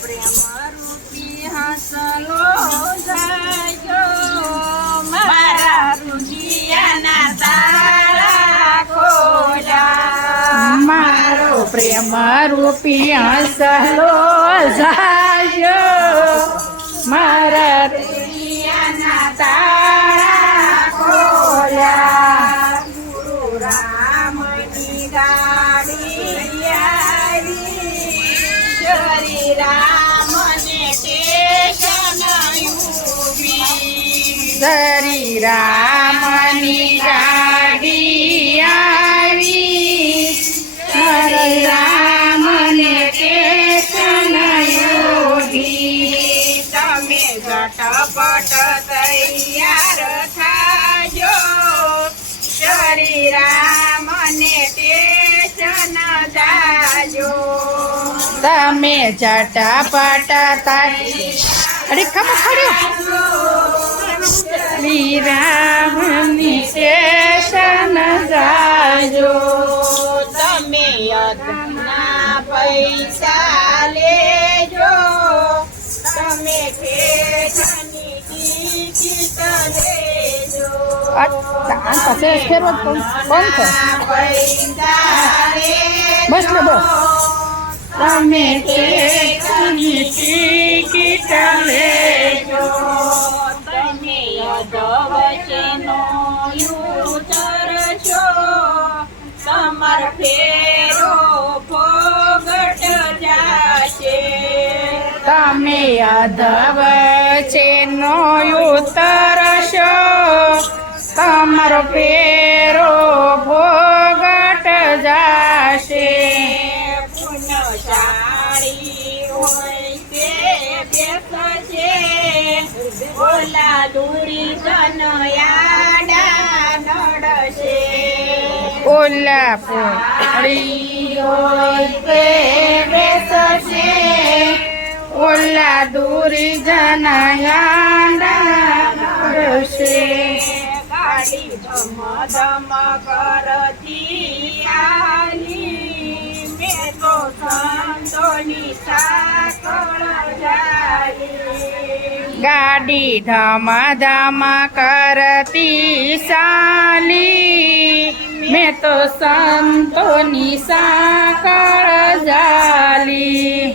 પ્રેમ રૂપી હસલો જાયો મારા રૂપિયાના તારા ખોલ્યા મારો પ્રેમ રૂપી હસલો જાયો. મારા રૂપિયાના તાળા ખોલ્યા. ગુરુ ગાડી શ્રી રામને ટેશન ઊભી. શ્રી રામની ગાડી આવી. શ્રી રામને કેતન તમે ઝટપટ તૈયાર થાજો. શ્રી રામને તમે ચટાપટ તારી અરે ખબર ખડ્યો શ્રી રામ નિશેષન જાજો. તમે યજ્ઞના પૈસા લેજો. તમે ખેતની લેજો. બસ ને બસ. તમે ટેકની ટિકિટ લેજો. તમે અધવચનો ઉતરશો તમાર ફેરો ફોગટ જાશે. તમે અધવ છે. નો ઉતરશો તમારો ફેરો ભોગટ દૂરી જનયાડા નડશે ઓલા પોળી તે બેસશે ઓલા દૂરી જનાયાડા કરશે. ગાડી ધમ ધમ કરતી ગાડી ધમા ધમ કરતી સાલી. મેં તો સંતોની સાકળ જાલી.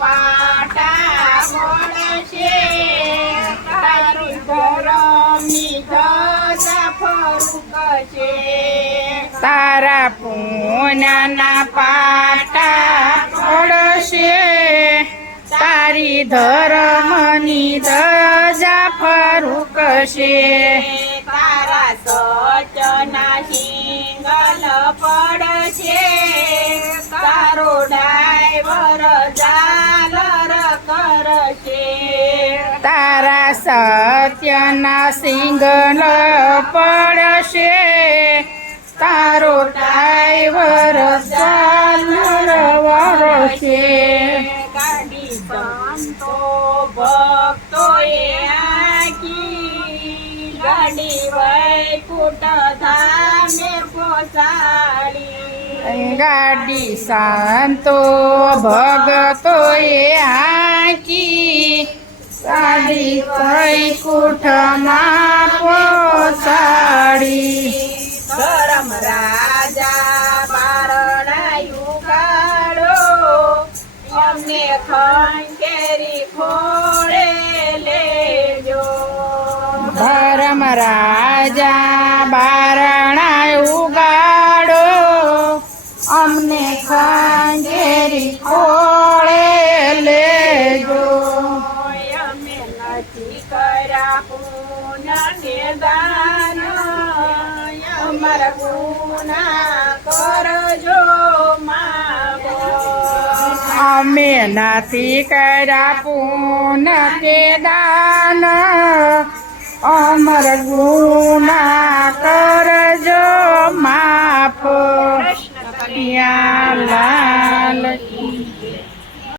પાટા વળશે તારી ફરુકશે તારા પૂના પાટા પડશે ધર્મની ધજા ફરુકશે તારા સચના સિંગલ પડશે. તારો ડાયવર જાલર કરશે. તારા સત્યના સિંગલ પડશે. તારો ટાઈવર ધામે પહોંચાડી ગાડી શાંતો ભગતોએ સાડી સાદી કુઠમાં પોસાડી ધરમ રાજા બારણાયું કાઢો અમને ખંકેરી ખોળે લેજો ધર્મ રાજા બારણા નથી કર્યા પૂનને દાન અમારા ગુના કરજો અમે નથી કર્યા પૂન કે દાન અમર ગુના કરજો માફ. યા